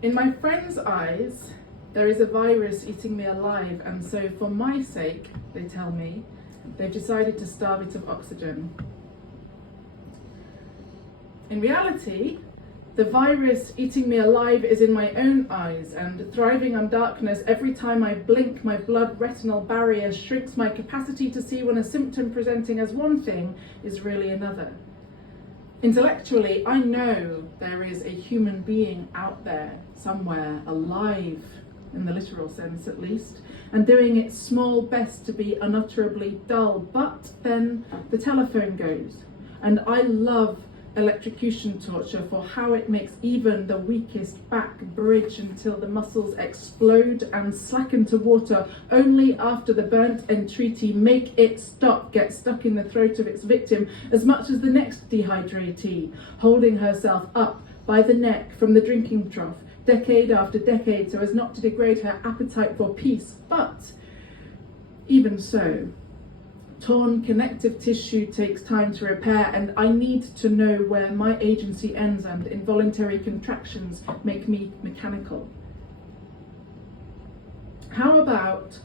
In my friend's eyes, there is a virus eating me alive, and so for my sake, they tell me, they've decided to starve it of oxygen. In reality, the virus eating me alive is in my own eyes, and thriving on darkness, every time I blink, my blood-retinal barrier shrinks my capacity to see when a symptom presenting as one thing is really another. Intellectually, I know there is a human being out there, somewhere, alive, in the literal sense at least, and doing its small best to be unutterably dull, but then the telephone goes, and I love electrocution torture for how it makes even the weakest back bridge until the muscles explode and slacken to water, only after the burnt entreaty make it stop get stuck in the throat of its victim as much as the next dehydratee, holding herself up by the neck from the drinking trough decade after decade so as not to degrade her appetite for peace. But even so, torn connective tissue takes time to repair, and I need to know where my agency ends and involuntary contractions make me mechanical. How about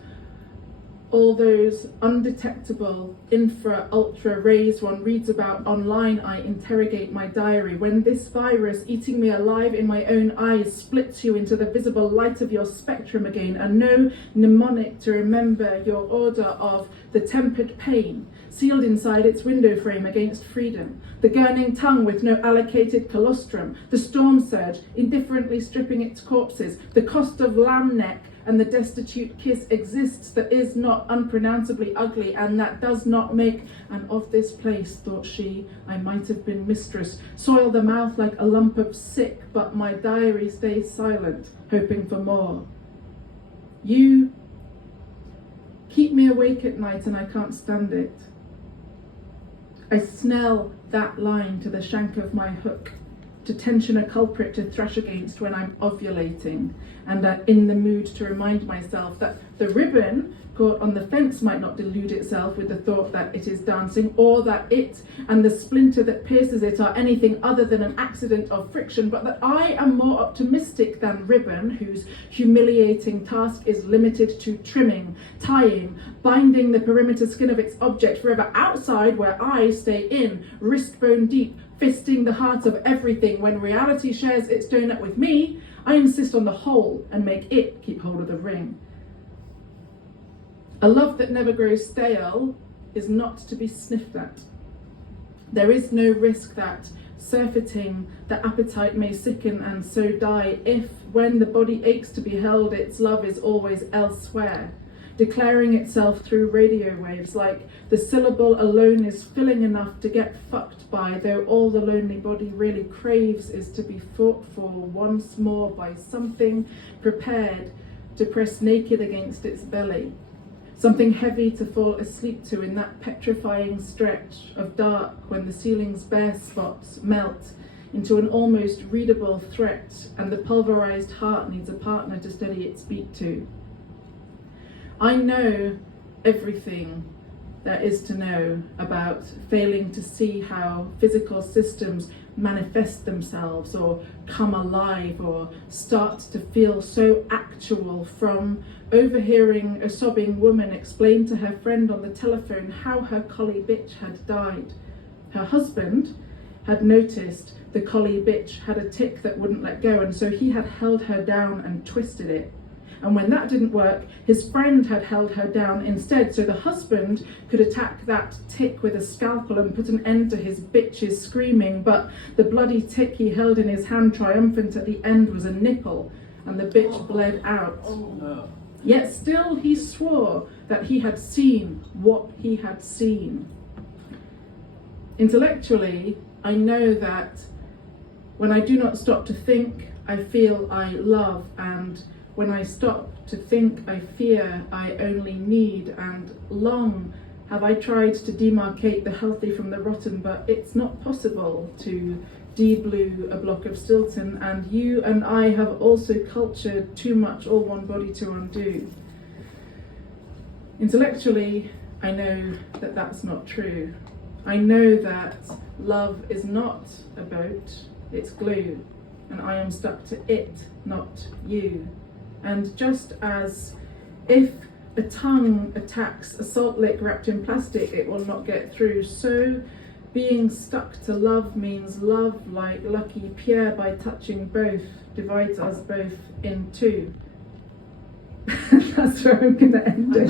all those undetectable infra-ultra rays one reads about online? I interrogate my diary. When this virus eating me alive in my own eyes splits you into the visible light of your spectrum again, and no mnemonic to remember your order of the tempered pain sealed inside its window frame against freedom, the gurning tongue with no allocated colostrum, the storm surge indifferently stripping its corpses, the cost of lamb neck and the destitute kiss exists that is not unpronounceably ugly and that does not make, and of this place, thought she, I might have been mistress, soil the mouth like a lump of sick, but my diary stays silent, hoping for more. You keep me awake at night and I can't stand it. I snell that line to the shank of my hook, to tension a culprit to thrash against when I'm ovulating, and that in the mood to remind myself that the ribbon caught on the fence might not delude itself with the thought that it is dancing, or that it and the splinter that pierces it are anything other than an accident of friction, but that I am more optimistic than ribbon, whose humiliating task is limited to trimming, tying, binding the perimeter skin of its object forever outside, where I stay in, wrist bone deep, fisting the heart of everything. When reality shares its donut with me, I insist on the whole and make it keep hold of the ring. A love that never grows stale is not to be sniffed at. There is no risk that, surfeiting, the appetite may sicken and so die if, when the body aches to be held, its love is always elsewhere, declaring itself through radio waves, like the syllable alone is filling enough to get fucked by, though all the lonely body really craves is to be fought for once more by something prepared to press naked against its belly, something heavy to fall asleep to in that petrifying stretch of dark when the ceiling's bare spots melt into an almost readable threat and the pulverized heart needs a partner to steady its beat to. I know everything there is to know about failing to see how physical systems manifest themselves or come alive or start to feel so actual, from overhearing a sobbing woman explain to her friend on the telephone how her collie bitch had died. Her husband had noticed the collie bitch had a tick that wouldn't let go, and so he had held her down and twisted it. And when that didn't work, his friend had held her down instead, so the husband could attack that tick with a scalpel and put an end to his bitch's screaming. But the bloody tick he held in his hand, triumphant at the end, was a nipple, and the bitch bled out. Yet still he swore that he had seen what he had seen. Intellectually, I know that when I do not stop to think, I feel I love, and when I stop to think, I fear, I only need, and long have I tried to demarcate the healthy from the rotten, but it's not possible to de-blue a block of Stilton, and you and I have also cultured too much all one body to undo. Intellectually, I know that that's not true. I know that love is not a boat, it's glue. and I am stuck to it, not you. And just as if a tongue attacks a salt lick wrapped in plastic, it will not get through, so being stuck to love means love like Lucky Pierre by touching both divides us both in two. That's where I'm going to end it.